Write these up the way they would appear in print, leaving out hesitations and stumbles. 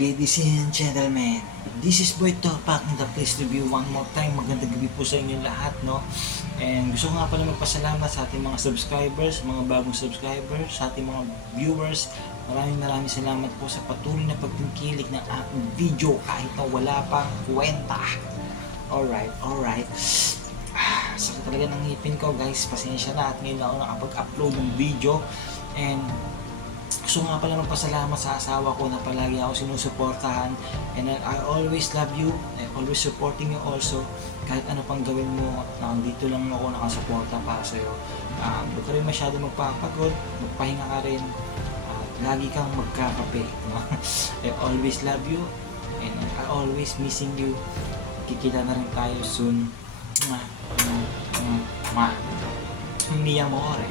Ladies and gentlemen, this is Boy Topak in the Place Review. One more time, magandang gabi po sa inyo lahat, no? And gusto ko nga pala magpasalamat sa ating mga subscribers, mga bagong subscribers, sa ating mga viewers. Maraming salamat po sa patuloy na pagtungkilik ng aking video kahit na wala pang kwenta. Alright. Sakit talaga ng ngipin ko, guys. Pasensya na at ngayon ako nakapag-upload ng video. And gusto nga pala magpasalamat sa asawa ko na palagi ako sinusuportahan, and I always love you and always supporting you also. Kahit ano pang gawin mo, dito lang ako nakasuporta para sa'yo. Huwag ka rin masyado magpapagod, magpahinga ka rin, lagi kang magkakape, no? I always love you and I always missing you. Kikita na rin tayo soon. Mi amore.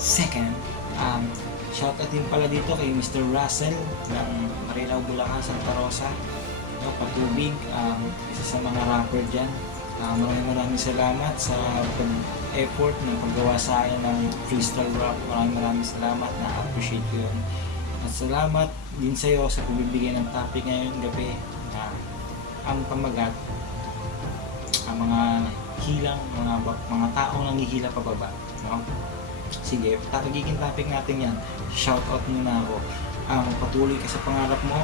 Second, shoutout din pala dito kay Mr. Russell ng Marilao, Bulacan, Santa Rosa, no, Patubig, isa sa mga rapper dyan. Maraming salamat sa effort ng paggawa sa akin ng freestyle rap. Maraming salamat, na-appreciate ko yun. At salamat din sa iyo sa pagbibigay ng topic ngayong gabi na ang pamagat, ang mga hilang, mga taong nanghihila pababa, no? Sige, tatagiging topic natin yan. Shoutout muna ako. Magpatuloy ka sa pangarap mo,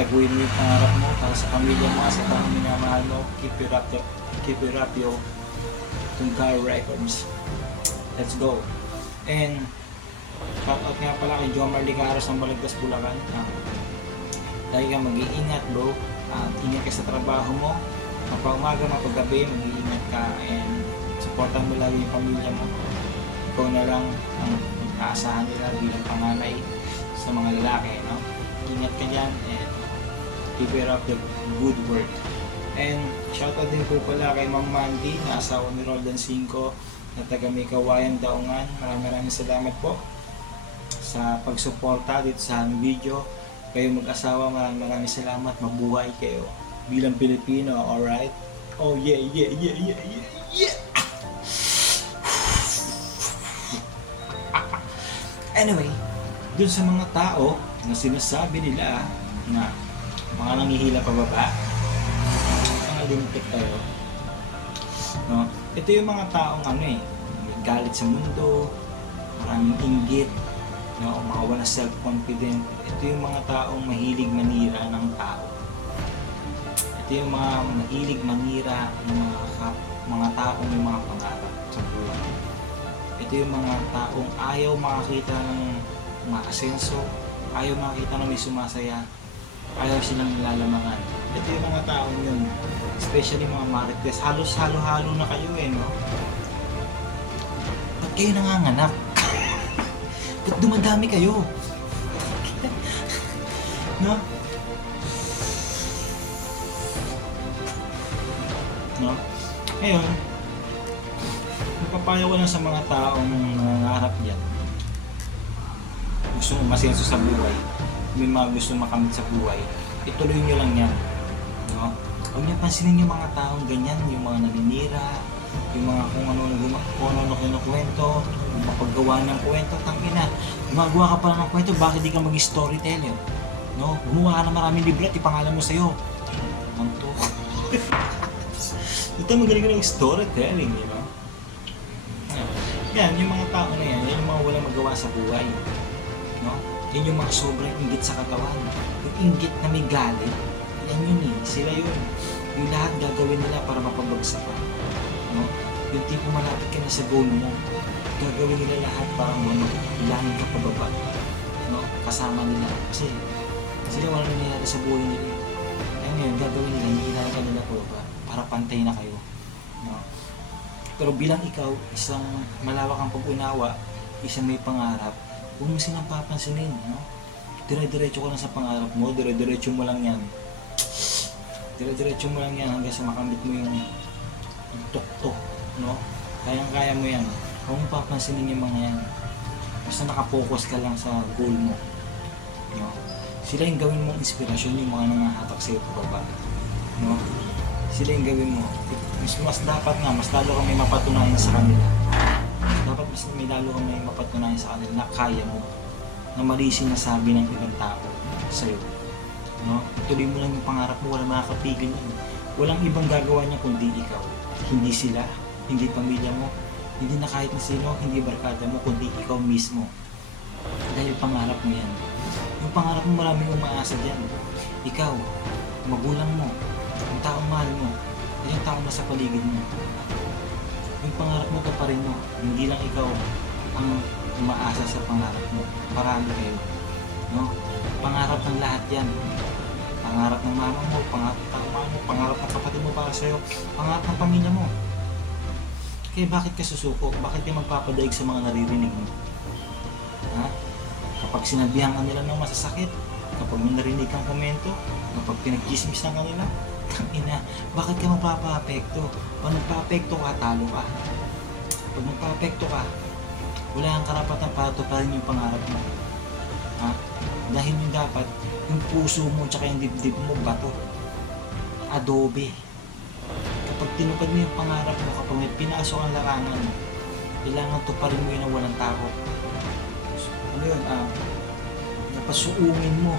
taguin mo yung pangarap mo para sa pamilya mo, sa taong minamahal mo. Keep it up yo. Tungkay Records. Let's go. And shoutout nga pala kay Jomar Licaros ng Balagtas, Bulacan. Lagi kang mag-iingat, bro. Ingat ka sa trabaho mo. Mapag-umaga, mapag-gabi, mag-iingat ka, and supportan mo lagi yung pamilya mo. Ikaw na lang ang aasahan nila bilang panganay sa mga lalaki, no? Ingat ka dyan and keep it up the good work. And shoutout din po pala kay Ma'am Mandy na asawa ni Roldan 5 na taga May Kawayan, Daungan. Maraming salamat po sa pagsuporta dito sa aming video. Kayo mag-asawa, maraming salamat. Mabuhay kayo bilang Pilipino, alright? Oh yeah. Anyway, dun sa mga tao na sinasabi nila na mga nanghihila pababa, mga limited tayo, no? Ito yung mga taong may galit sa mundo, maraming inggit, no? Mga wala self-confident. Ito yung mga taong mahilig manira ng tao. Ito yung mga mahilig manira ng mga taong may mga pangarap sa buhay. Ito yung mga taong ayaw makakita ng maasenso, ayaw makakita na may sumasaya, ayaw silang nilalamangan. Ito yung mga taong yun, especially mga marites. Halos halo-halo na kayo no? Ba't kayo nanganganak? Ba't dumadami kayo? No? Ngayon, papayo ko lang sa mga taong nangangarap dyan, gusto umasenso sa buhay, may mga gusto makamit sa buhay, ituloy nyo lang yan, no? Huwag niyo pansinin yung mga taong ganyan, yung mga naninira, yung mga kung ano kinukwento, yung mapaggawa ng kwento. Tangina, gumagawa ka pala ng kwento, bakit di ka mag-storyteller, no? Gumawa ka ng maraming libro at ipangalan mo sa'yo, manto. Ito magaling ka ng storytelling, you know? Yan, yung mga tao na yan yung mga walang magawa sa buhay, no? Yan yung mga sobrang inggit sa katawan. Yung inggit na may galit, yan yun sila yun. Yung lahat gagawin nila para mapabagsak ka, no? Yung tipo malapit ka na sa goal mo, gagawin nila lahat para ilangin ka pababa, no? Kasama nila, kasi sila wala nangyayari sa buhay nila. Kaya ngayon, gagawin nila, ilangin ka nila pababa para pantay na kayo, no? Pero bilang ikaw, isang malawak ang pag-unawa, isang may pangarap, huwag mo silang papansinin, no? Dire-diretso ko lang sa pangarap mo, dire-diretso mo lang yan. Dire-diretso mo lang yan hanggang sa makamit mo yung tok-tok, no? Kayang-kaya mo yan. Huwag mo papansinin yung mga yan. Basta nakapokus ka lang sa goal mo, no? Sila yung gawin mong inspirasyon, yung mga nangahatak sa'yo pababa, no? Sila yung gawin mo. Mas dapat nga, mas lalo kang may mapatunayan sa kanila. Dapat mas may lalo kang may mapatunayan sa kanila na kaya mo, na mali sinasabi ng ibang tao sa'yo. No? Tuloy mo lang yung pangarap mo, walang makakapigil mo. Walang ibang gagawa niya kundi ikaw. Hindi sila, hindi pamilya mo, hindi na kahit na sino, hindi barkada mo, kundi ikaw mismo. Dahil pangarap mo yan. Yung pangarap mo, maraming umaasa dyan. Ikaw, magulang mo, yung taong mahal mo, yung taong nasa paligid mo. Yung pangarap mo, taparin mo. Hindi lang ikaw ang umaasa sa pangarap mo. Marami kayo. No? Pangarap ng lahat yan. Pangarap ng mama mo, pangarap ng tama mo, pangarap ng kapatid mo para sa'yo, pangarap ng pamilya mo. Kaya bakit ka susuko? Bakit ka magpapadaig sa mga naririnig mo? Ha? Kapag sinabihan ka nila ng masasakit, kapag may narinig kang komento, kapag pinag-chismis ng kanila, tangina, bakit ka magpapa-apekto? Pag nagpa-apekto ka, talo ka. Pag nagpa-apekto ka, wala kang karapatan para tuparin yung pangarap mo. Ha? Dahil yung dapat, yung puso mo tsaka yung dibdib mo, bato. Adobe. Kapag tinupad mo yung pangarap mo, kapag may pinasok ang larangan mo, kailangan tuparin mo yun ng walang takot. Ano yun? Napasuungin mo.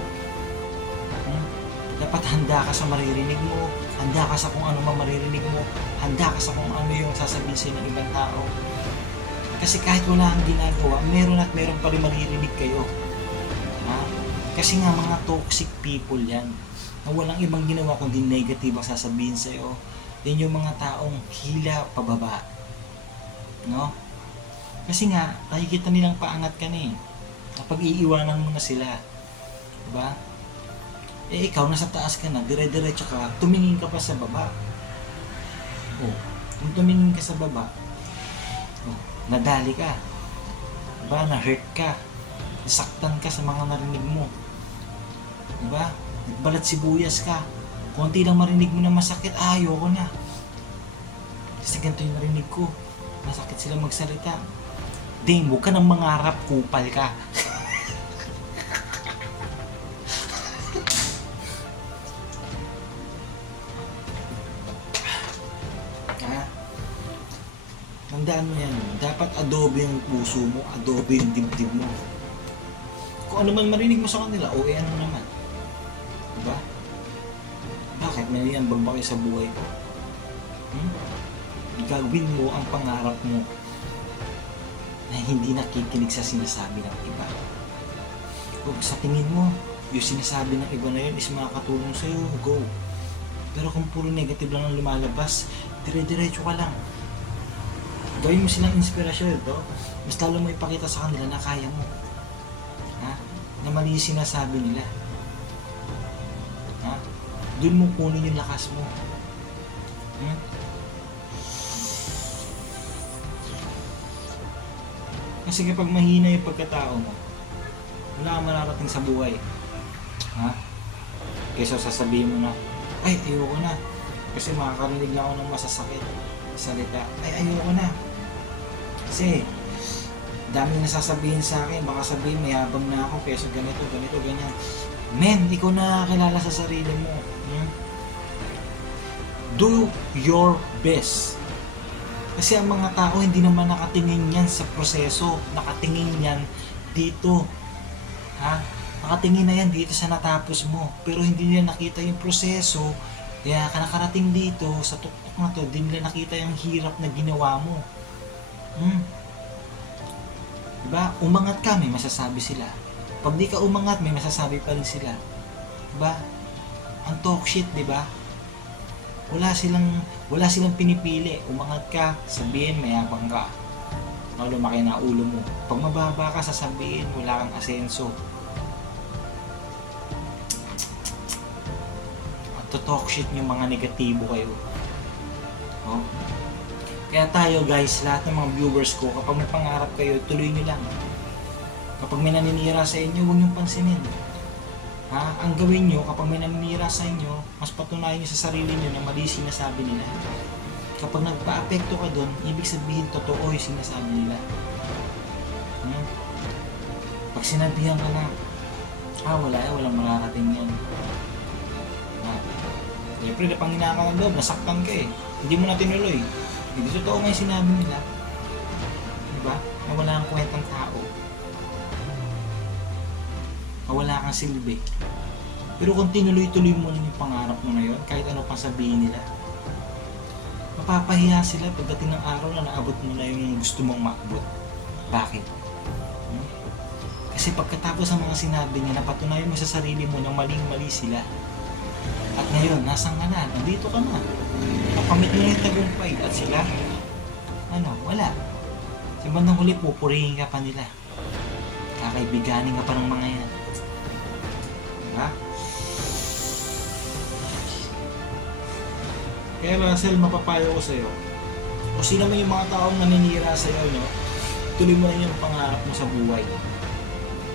Dapat handa ka sa maririnig mo, handa ka sa kung ano man maririnig mo, handa ka sa kung ano yung sasabihin sa'yo ng ibang tao. Kasi kahit wala kang ginagawa, meron at meron pa rin maririnig kayo. Ha? Kasi nga mga toxic people yan, na walang ibang ginawa kundi negative ang sasabihin sa'yo. Yan yung mga taong hila pababa. No? Kasi nga, nakikita nilang paangat ka na eh. Kapag iiwanan mo na sila. Diba? Eh ikaw, nasa taas ka na, dire-diretso ka, tumingin ka pa sa baba. Oh, kung tumingin ka sa baba, oh, nadali ka. Diba? Na-hurt ka. Nasaktan ka sa mga narinig mo. Diba? Nagbalat sibuyas ka. Konti lang marinig mo na masakit, ayoko na. Kasi ganito yung narinig ko. Masakit sila magsalita. Ding, huwag ka nang mangarap, kupal ka. Tandaan mo yan, dapat adobe yung puso mo, adobe yung dibdib mo. Kung ano man marinig mo sa kanila, o ano naman. Diba? Bakit? May yan bagbaki sa buhay ko. Gagawin mo ang pangarap mo na hindi nakikinig sa sinasabi ng iba. Kung sa tingin mo, yung sinasabi ng iba na yun is makakatulong sa'yo, go. Pero kung puro negative lang ang lumalabas, dire-diretso ka lang. Gawin mo silang inspirasyon, to. Mas lalo mo ipakita sa kanila na kaya mo. Ha? Na mali yung sinasabi nila. Ha? Doon mo kunin yung lakas mo. Kasi kapag mahina yung pagkatao mo, wala kang mararating sa buhay. Ha? Kaysa sasabihin mo na, ay, ayoko na. Kasi makakarinig lang ako ng masasakit salita. Ay, ayoko na. Kasi, daming nasasabihin sa akin, baka sabihin mayabang na ako, peso ganito, ganyan. Men, ikaw na nakakilala sa sarili mo. Do your best. Kasi ang mga tao hindi naman nakatingin yan sa proseso, nakatingin yan dito. Ha? Nakatingin na yan dito sa natapos mo, pero hindi nila nakita yung proseso. Kaya ka nakarating dito sa tuktok na to, hindi nila nakita yung hirap na ginawa mo. Diba? Umangat ka, may masasabi sila. Pag di ka umangat, may masasabi pa rin sila. Diba? Ang talk shit, diba? Wala silang pinipili. Umangat ka, sabihin mayabang ka. Lumaki na ulo mo. Pag mababa ka, sasabihin wala kang asenso. At talk shit yung mga negatibo kayo. Oh? Kaya tayo guys, lahat ng mga viewers ko, kapag may pangarap kayo, tuloy nyo lang. Kapag may naninira sa inyo, huwag nyo pansinin. Ha? Ang gawin nyo, kapag may naninira sa inyo, mas patunayan nyo sa sarili nyo na mali sinasabi nila. Kapag nagpa-apekto ka doon, ibig sabihin totoo yung sinasabi nila. Pag sinabihan ka na, walang mararating yan. Siyempre, napanghinaan ka ng loob, nasaktan ka eh. Hindi mo na tinuloy. Hindi totoo nga yung sinabi nila. Diba? Na wala kang kwentang tao. Na wala kang silbi. Pero kung tinuloy-tuloy mo lang yung pangarap mo na yun, kahit ano pang sabihin nila, mapapahiya sila pagdating ng araw na naabot mo na yung gusto mong maabot. Bakit? Kasi pagkatapos ng mga sinabi niya, napatunayan mo sa sarili mo na maling-mali sila. At ngayon, nasan ka na? Nandito ka na. Nakamit mo na yung tagumpay. At sila, wala. Sa bandang huli, pupurihin ka pa nila. Kakaibiganin ka pa ng mga yan. Diba? Kaya Russell, mapapayo ko sa'yo. Kung sino man yung mga taong naninira sa'yo, tuloy mo na yung pangarap mo sa buhay.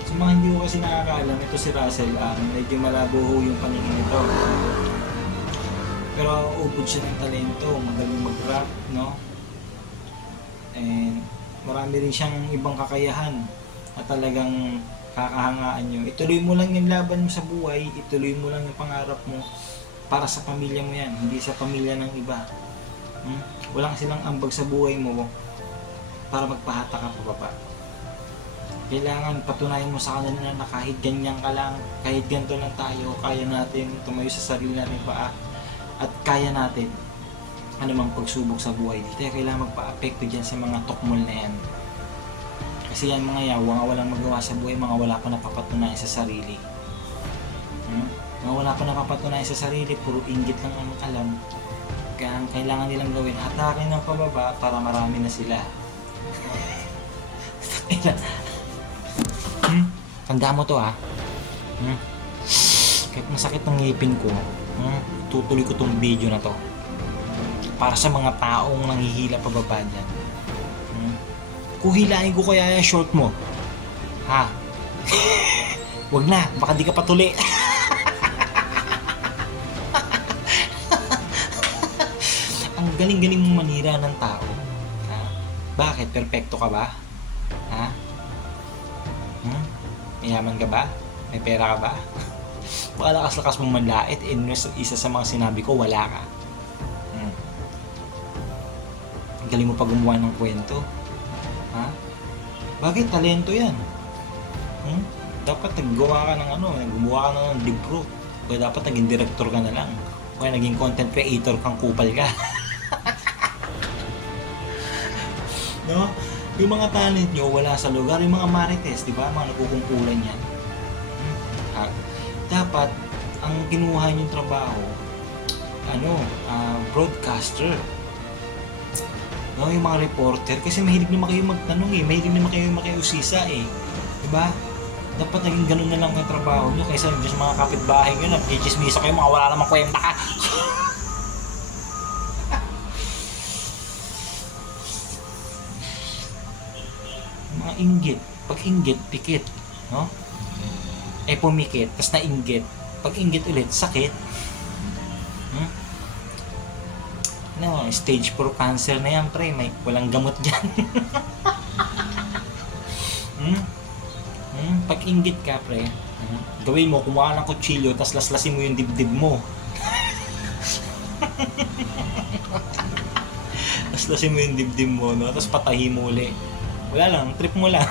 Sa mga hindi ko kasi nakakaalam, ito si Russell, medyo malabo ho yung paningin nito. Pero ubod siya ng talento, magaling mag-rap, no? And marami rin siyang ibang kakayahan at talagang kakahangaan nyo. Ituloy mo lang yung laban mo sa buhay, ituloy mo lang yung pangarap mo para sa pamilya mo yan, hindi sa pamilya ng iba. Walang silang ambag sa buhay mo para magpahata ka pababa. Kailangan patunayan mo sa kanila na kahit ganyan ka lang, kahit ganito lang tayo, kaya natin tumayo sa sarili natin paa at kaya natin anumang pagsubok sa buhay. Kaya kailangan magpa-apekto dyan sa mga tukmol na yan. Kasi yan mga yawa, mga walang magawa sa buhay, mga wala pa napapatunayan sa sarili. Mga wala pa napapatunayan sa sarili, puro inggit lang ang alam. Kaya ang kailangan nilang gawin, atake ng pababa para marami na sila. Tanda mo to kahit masakit ng ngipin ko, tutuloy ko tong video na to para sa mga taong nanghihila pababa dyan. Kuhilain ko kaya yung short mo, wag na, baka di ka patuli. Ang galing-galing mong manira ng tao. Bakit? Perfecto ka ba? Mayaman ka ba? May pera ka ba? Baka lakas-lakas mong manlait, isa sa mga sinabi ko, wala ka. Ang galing mo pa gumawa ng kwento. Bakit? Talento yan. Dapat naggawa ka ng gumawa ka ng libro. O dapat naging director ka na lang. O naging content creator kang kupal ka. No? Yung mga talent nyo wala sa lugar, yung mga marites, di ba? Mga nagkukumpulan yan. Dapat, ang kinuha yung trabaho, broadcaster. No, yung mga reporter, kasi mahilig naman kayo magtanong mahilig naman kayo makiusisa di ba? Dapat naging ganun na lang ang trabaho nyo kaysa sa mga kapitbahay nyo na chichismisa kayo, mga wala namang kwenta ka. Mga inggit, pag inggit, pikit, no? Pumikit, tas nainggit. Pag inggit ulit, sakit. Stage 4 cancer na yan, pre. Walang gamot dyan. Pag inggit ka, pre, gawin mo, kumuha ng kutsilyo, tas laslasin mo yung dibdib mo. Laslasin mo yung dibdib mo, no? Tas patahin mo uli. Wala lang, trip mo lang.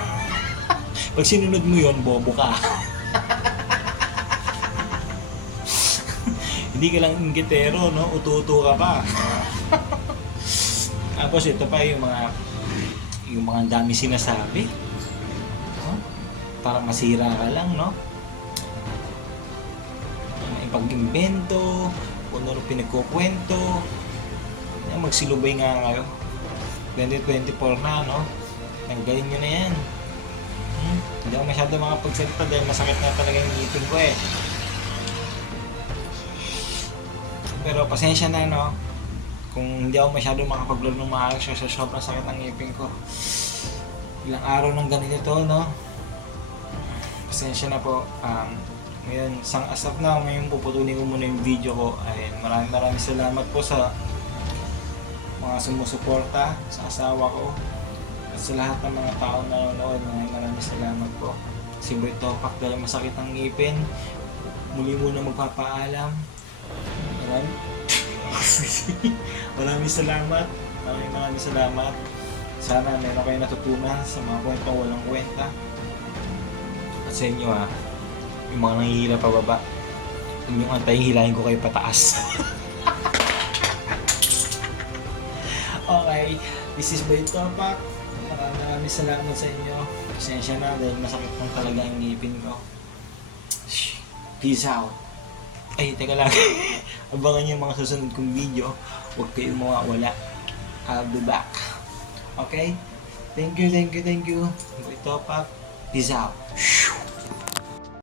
Pag sinunod mo yun, bobo ka. Hindi ka lang inggitero, no? Utu-utu ka pa. Tapos ito pa yung mga dami sinasabi, no? Para masira ka lang, no? Ipag-imbento, kung ano pinagkukwento. Magsilubay nga kayo. 2024 na, no? Tanggalin nyo na yan. Hindi ako masyado makapagsalita dahil masakit na talaga yung ngipin ko Pero pasensya na, no? Kung hindi ako masyado makapag-vlog ng maayos sa sobrang sakit ng ngipin ko. Ilang araw ng ganito, no? Pasensya na po. Ngayon, as of now, ngayon puputulin ko muna yung video ko. Maraming salamat po sa mga sumusuporta sa asawa ko. At sa lahat ng mga taong nanonood, maraming salamat po. Si Boy Topak dahil masakit ang ngipin. Muli muna magpapaalam. Maraming, maraming salamat. Maraming salamat. Sana meron kayo natutunan sa mga kwentong walang kwenta. At sa inyo yung mga nangihila pababa, huwag niyong antayin, hilahin ko kayo pataas. Okay, this is Boy Topak. Maraming salamat sa inyo. Pasensya na dahil masakit pang talaga ang ngipin ko. Peace out. Ay, teka lang. Abangan niyo yung mga susunod kong video. Huwag kayong mawawala. I'll be back. Okay? Thank you. Boy Topak. Peace out.